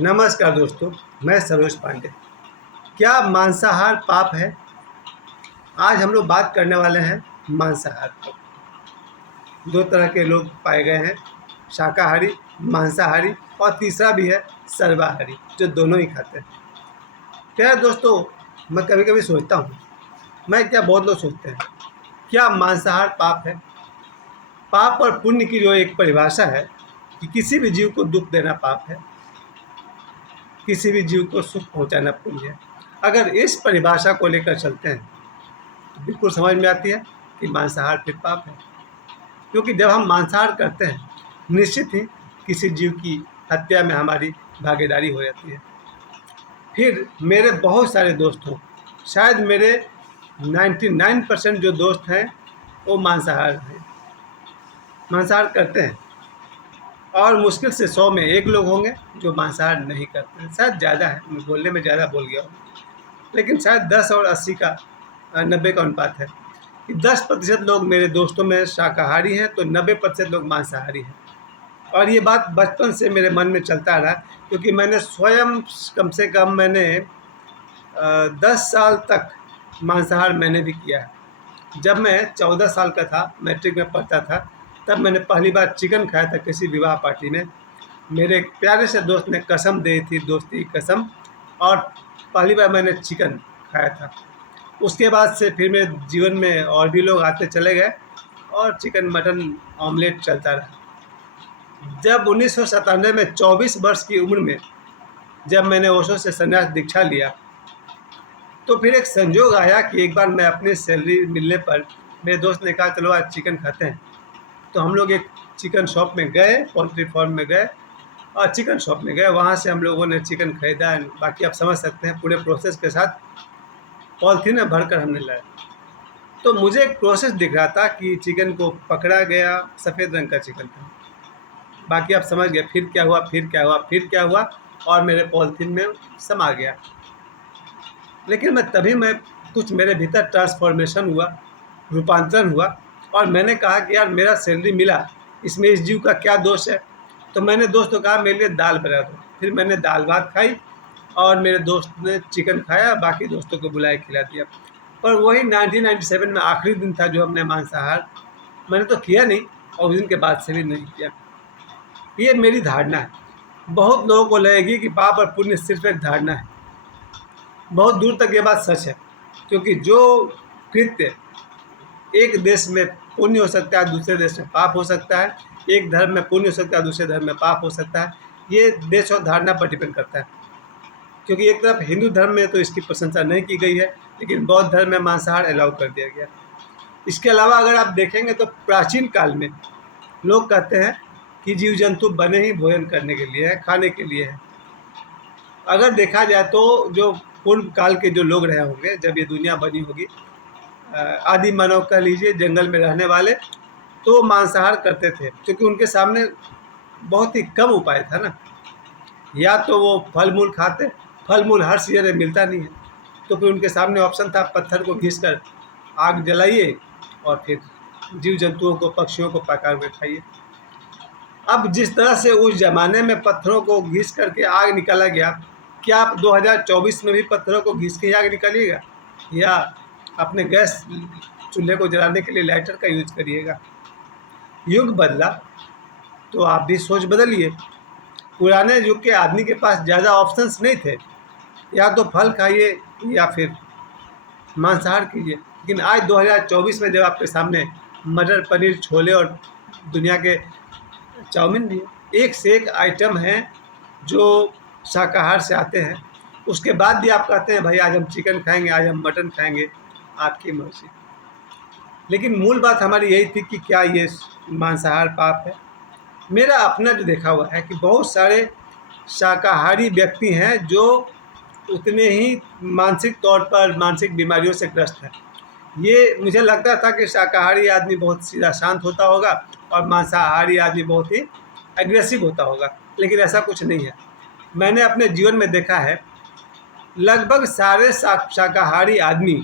नमस्कार दोस्तों, मैं सरोज पांडे। क्या मांसाहार पाप है? आज हम लोग बात करने वाले हैं मांसाहार पर। दो तरह के लोग पाए गए हैं, शाकाहारी, मांसाहारी, और तीसरा भी है सर्वाहारी, जो दोनों ही खाते हैं। प्यारे दोस्तों, मैं कभी कभी सोचता हूँ, मैं क्या बहुत लोग सोचते हैं, क्या मांसाहार पाप है? पाप और पुण्य की जो एक परिभाषा है कि किसी भी जीव को दुख देना पाप है, किसी भी जीव को सुख पहुंचाना पुण्य है। अगर इस परिभाषा को लेकर चलते हैं तो बिल्कुल समझ में आती है कि मांसाहार फिर पाप है, क्योंकि जब हम मांसाहार करते हैं निश्चित ही किसी जीव की हत्या में हमारी भागीदारी हो जाती है। फिर मेरे बहुत सारे दोस्त हों, शायद मेरे 99% जो दोस्त हैं वो मांसाहार हैं, मांसाहार करते हैं, और मुश्किल से 100 में 1 लोग होंगे जो मांसाहार नहीं करते हैं। शायद ज़्यादा है, मैं बोलने में ज़्यादा बोल गया हूँ, लेकिन शायद 10 और 80 का 90 का अनुपात है कि 10% लोग मेरे दोस्तों में शाकाहारी हैं तो 90% लोग मांसाहारी हैं। और ये बात बचपन से मेरे मन में चलता रहा, क्योंकि मैंने स्वयं कम से कम 10 साल तक मांसाहार मैंने भी किया है। जब मैं 14 साल का था, मैट्रिक में पढ़ता था, तब मैंने पहली बार चिकन खाया था किसी विवाह पार्टी में। मेरे एक प्यारे से दोस्त ने कसम दी थी, दोस्ती की कसम, और पहली बार मैंने चिकन खाया था। उसके बाद से फिर मेरे जीवन में और भी लोग आते चले गए और चिकन मटन ऑमलेट चलता रहा। जब 1997 में 24 वर्ष की उम्र में जब मैंने ओशो से संन्यास दीक्षा लिया, तो फिर एक संजोग आया कि एक बार मैं अपनी सैलरी मिलने पर मेरे दोस्त ने कहा चलो आज चिकन खाते हैं। तो हम लोग एक चिकन शॉप में गए, पोल्ट्री फार्म में गए और चिकन शॉप में गए। वहाँ से हम लोगों ने चिकन खरीदा। बाकी आप समझ सकते हैं पूरे प्रोसेस के साथ पॉलिथीन में भरकर हमने लाया। तो मुझे एक प्रोसेस दिख रहा था कि चिकन को पकड़ा गया, सफ़ेद रंग का चिकन था। बाकी आप समझ गए फिर क्या हुआ, फिर क्या हुआ, फिर क्या हुआ, और मेरे पॉलिथीन में समा गया। लेकिन मैं कुछ मेरे भीतर ट्रांसफॉर्मेशन हुआ, रूपांतरण हुआ, और मैंने कहा कि यार मेरा सैलरी मिला, इसमें इस जीव का क्या दोष है। तो मैंने दोस्त को कहा मेरे लिए दाल बना दो। फिर मैंने दाल भात खाई और मेरे दोस्त ने चिकन खाया, बाकी दोस्तों को बुलाया, खिला दिया। पर वही 1997 में आखिरी दिन था जो हमने मांसाहार मैंने तो किया नहीं, और उस दिन के बाद से भी नहीं किया। ये मेरी धारणा है। बहुत लोगों को लगेगी कि पाप और पुण्य सिर्फ एक धारणा है। बहुत दूर तक ये बात सच है, क्योंकि जो कृत्य एक देश में पुण्य हो सकता है, दूसरे देश में पाप हो सकता है, एक धर्म में पुण्य हो सकता है, दूसरे धर्म में पाप हो सकता है, ये देश और धारणा पर डिपेंड करता है। क्योंकि एक तरफ हिंदू धर्म में तो इसकी प्रशंसा नहीं की गई है, लेकिन बौद्ध धर्म में मांसाहार अलाउ कर दिया गया। इसके अलावा अगर आप देखेंगे तो प्राचीन काल में लोग कहते हैं कि जीव जंतु बने ही भोजन करने के लिए है, खाने के लिए है। अगर देखा जाए तो जो पूर्व काल के जो लोग रहे होंगे, जब ये दुनिया बनी होगी, आदि मानव कह लीजिए, जंगल में रहने वाले, तो मांसाहार करते थे, क्योंकि उनके सामने बहुत ही कम उपाय था ना। या तो वो फल मूल खाते, फल मूल हर सीजन में मिलता नहीं है, तो फिर उनके सामने ऑप्शन था पत्थर को घिस कर आग जलाइए और फिर जीव जंतुओं को, पक्षियों को पका के खाइए। अब जिस तरह से उस ज़माने में पत्थरों को घिस करके आग निकाला गया, क्या आप 2024 में भी पत्थरों को घिस के आग निकालिएगा, या अपने गैस चूल्हे को जलाने के लिए लाइटर का यूज करिएगा? युग बदला तो आप भी सोच बदलिए। पुराने युग के आदमी के पास ज़्यादा ऑप्शंस नहीं थे, या तो फल खाइए या फिर मांसाहार कीजिए। लेकिन आज 2024 में जब आपके सामने मटर पनीर, छोले और दुनिया के चाउमीन भी है, एक से एक आइटम हैं जो शाकाहार से आते हैं, उसके बाद भी आप कहते हैं भाई आज हम चिकन खाएंगे, आज हम मटन खाएंगे। आपकी मर्जी। लेकिन मूल बात हमारी यही थी कि क्या ये मांसाहार पाप है? मेरा अपना जो देखा हुआ है कि बहुत सारे शाकाहारी व्यक्ति हैं जो उतने ही मानसिक तौर पर मानसिक बीमारियों से ग्रस्त हैं। ये मुझे लगता था कि शाकाहारी आदमी बहुत सीधा शांत होता होगा और मांसाहारी आदमी बहुत ही एग्रेसिव होता होगा, लेकिन ऐसा कुछ नहीं है। मैंने अपने जीवन में देखा है, लगभग सारे शाकाहारी आदमी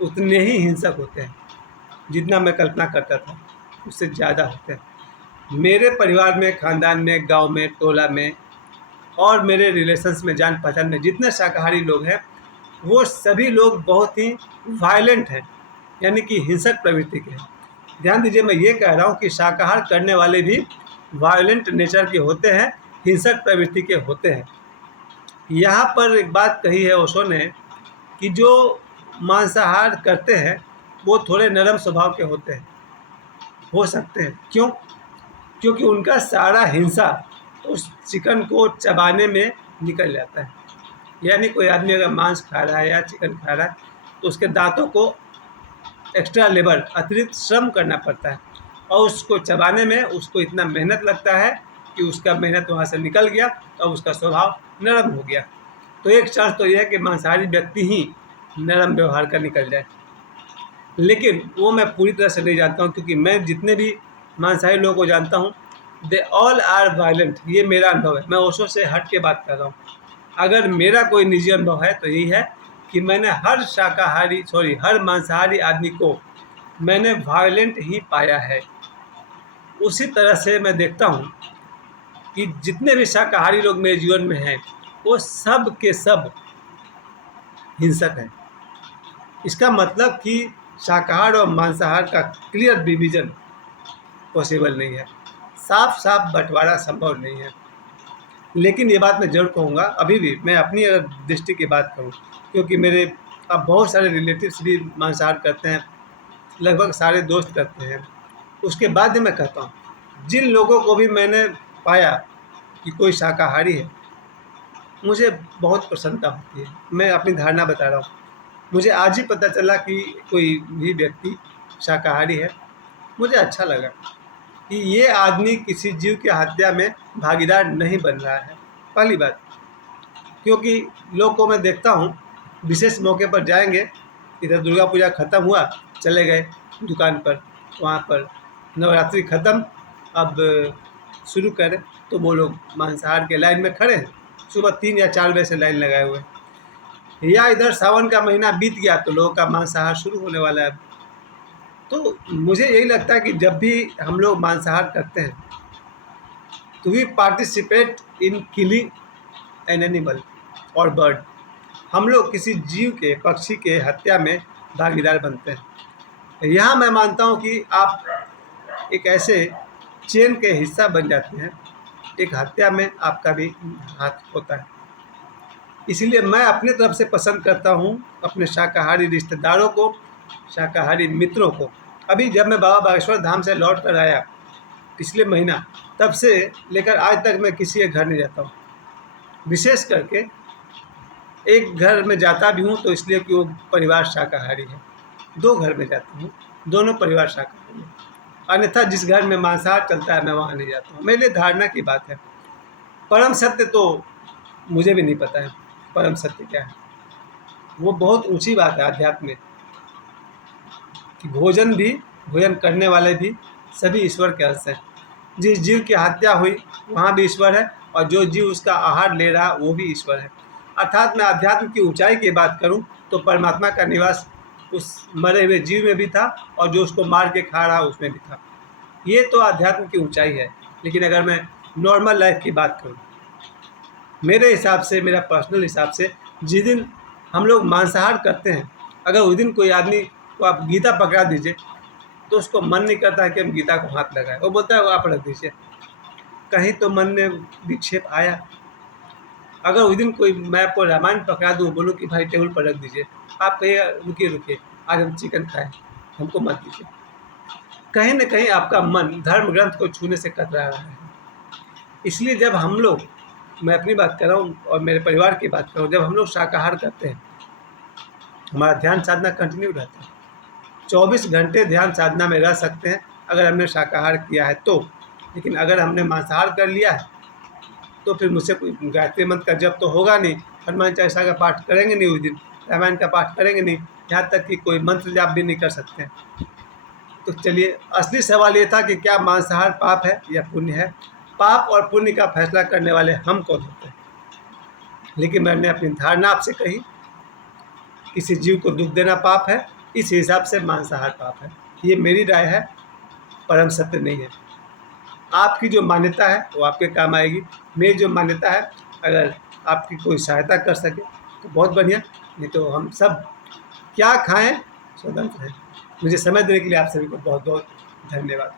उतने ही हिंसक होते हैं जितना मैं कल्पना करता था, उससे ज़्यादा होते हैं। मेरे परिवार में, ख़ानदान में, गांव में, टोला में और मेरे रिलेशंस में, जान पहचान में जितने शाकाहारी लोग हैं, वो सभी लोग बहुत ही वायलेंट हैं, यानी कि हिंसक प्रवृत्ति के हैं। ध्यान दीजिए, मैं ये कह रहा हूँ कि शाकाहार करने वाले भी वायलेंट नेचर के होते हैं, हिंसक प्रवृत्ति के होते हैं। यहाँ पर एक बात कही है ओशो ने कि जो मांसाहार करते हैं वो थोड़े नरम स्वभाव के होते हैं, हो सकते हैं। क्यों? क्योंकि उनका सारा हिंसा उस चिकन को चबाने में निकल जाता है। यानी कोई आदमी अगर मांस खा रहा है या चिकन खा रहा है तो उसके दांतों को एक्स्ट्रा लेबर, अतिरिक्त श्रम करना पड़ता है, और उसको चबाने में उसको इतना मेहनत लगता है कि उसका मेहनत वहाँ से निकल गया और उसका स्वभाव नरम हो गया। तो एक चांस तो यह है कि मांसाहारी व्यक्ति ही नरम व्यवहार का निकल जाए, लेकिन वो मैं पूरी तरह से नहीं जानता हूँ, क्योंकि मैं जितने भी मांसाहारी लोगों को जानता हूँ, दे ऑल आर वायलेंट। ये मेरा अनुभव है, मैं ओशो से हट के बात कर रहा हूँ। अगर मेरा कोई निजी अनुभव है तो यही है कि मैंने हर मांसाहारी आदमी को मैंने वायलेंट ही पाया है। उसी तरह से मैं देखता हूँ कि जितने भी शाकाहारी लोग मेरे जीवन में हैं वो सब के सब हिंसक हैं। इसका मतलब कि शाकाहार और मांसाहार का क्लियर डिवीज़न पॉसिबल नहीं है, साफ साफ बंटवारा संभव नहीं है। लेकिन ये बात मैं ज़रूर कहूँगा, अभी भी मैं अपनी अगर दृष्टि की बात करूँ, क्योंकि मेरे अब बहुत सारे रिलेटिव्स भी मांसाहार करते हैं, लगभग सारे दोस्त करते हैं, उसके बाद भी मैं कहता हूँ, जिन लोगों को भी मैंने पाया कि कोई शाकाहारी है, मुझे बहुत प्रसन्नता होती है। मैं अपनी धारणा बता रहा हूँ, मुझे आज ही पता चला कि कोई भी व्यक्ति शाकाहारी है, मुझे अच्छा लगा कि ये आदमी किसी जीव की हत्या में भागीदार नहीं बन रहा है। पहली बात, क्योंकि लोग को मैं देखता हूँ विशेष मौके पर जाएंगे, इधर दुर्गा पूजा ख़त्म हुआ, चले गए दुकान पर, वहाँ पर नवरात्रि ख़त्म, अब शुरू करें, तो वो लोग मांसाहार के लाइन में खड़े हैं, सुबह 3 या 4 बजे से लाइन लगाए हुए हैं। या इधर सावन का महीना बीत गया तो लोगों का मांसाहार शुरू होने वाला है। तो मुझे यही लगता है कि जब भी हम लोग मांसाहार करते हैं तो we participate in killing an animal और बर्ड। हम लोग किसी जीव के, पक्षी के हत्या में भागीदार बनते हैं। यहाँ मैं मानता हूँ कि आप एक ऐसे चेन के हिस्सा बन जाते हैं, एक हत्या में आपका भी हाथ होता है। इसलिए मैं अपनी तरफ से पसंद करता हूँ अपने शाकाहारी रिश्तेदारों को, शाकाहारी मित्रों को। अभी जब मैं बाबा बागेश्वर धाम से लौट कर आया पिछले महीना, तब से लेकर आज तक मैं किसी के घर नहीं जाता हूँ। विशेष करके एक घर में जाता भी हूँ तो इसलिए कि वो परिवार शाकाहारी है। 2 घर में जाता हूँ, दोनों परिवार शाकाहारी है। अन्यथा जिस घर में मांसाहार चलता है मैं वहाँ नहीं जाता हूँ। मेरे लिए धारणा की बात है। परम सत्य तो मुझे भी नहीं पता है परम सत्य क्या है। वो बहुत ऊंची बात है आध्यात्म में कि भोजन करने वाले भी सभी ईश्वर के अंश हैं। जिस जीव की हत्या हुई वहाँ भी ईश्वर है, और जो जीव उसका आहार ले रहा वो भी ईश्वर है। अर्थात मैं अध्यात्म की ऊंचाई की बात करूं तो परमात्मा का निवास उस मरे हुए जीव में भी था, और जो उसको मार के खा रहा उसमें भी था। ये तो अध्यात्म की ऊंचाई है। लेकिन अगर मैं नॉर्मल लाइफ की बात करूं, मेरे हिसाब से, मेरा पर्सनल हिसाब से, जिस दिन हम लोग मांसाहार करते हैं, अगर उस दिन कोई आदमी को आप गीता पकड़ा दीजिए तो उसको मन नहीं करता है कि हम गीता को हाथ लगाए। वो बोलता है वो आप रख दीजिए। कहीं तो मन में विक्षेप आया। अगर उस दिन कोई मैं आपको रामायण पकड़ा दूँ, बोलूँ कि भाई टेबल पर रख दीजिए, आप कहिए रुकिए रुकिए आज हम चिकन खाएं, हमको मत दीजिए। कहीं न कहीं आपका मन धर्म ग्रंथ को छूने से कतरा रहा है। इसलिए जब हम लोग, मैं अपनी बात कर रहा हूँ और मेरे परिवार की बात कर रहा हूँ, जब हम लोग शाकाहार करते हैं, हमारा ध्यान साधना कंटिन्यू रहता है। 24 घंटे ध्यान साधना में रह सकते हैं अगर हमने शाकाहार किया है तो। लेकिन अगर हमने मांसाहार कर लिया है तो फिर मुझसे कोई गायत्री मंत्र का जप तो होगा नहीं, हनुमान चालीसा का पाठ करेंगे नहीं उस दिन, रामायण का पाठ करेंगे नहीं, यहाँ तक कि कोई मंत्र जाप भी नहीं कर सकते हैं। तो चलिए, असली सवाल ये था कि क्या मांसाहार पाप है या पुण्य है। पाप और पुण्य का फैसला करने वाले हम कौन होते हैं। लेकिन मैंने अपनी धारणा आपसे कही, किसी जीव को दुख देना पाप है, इस हिसाब से मांसाहार पाप है। ये मेरी राय है, परम सत्य नहीं है। आपकी जो मान्यता है वो आपके काम आएगी, मेरी जो मान्यता है अगर आपकी कोई सहायता कर सके तो बहुत बढ़िया, नहीं तो हम सब क्या खाएं स्वतंत्र हैं। मुझे समय देने के लिए आप सभी को बहुत बहुत धन्यवाद।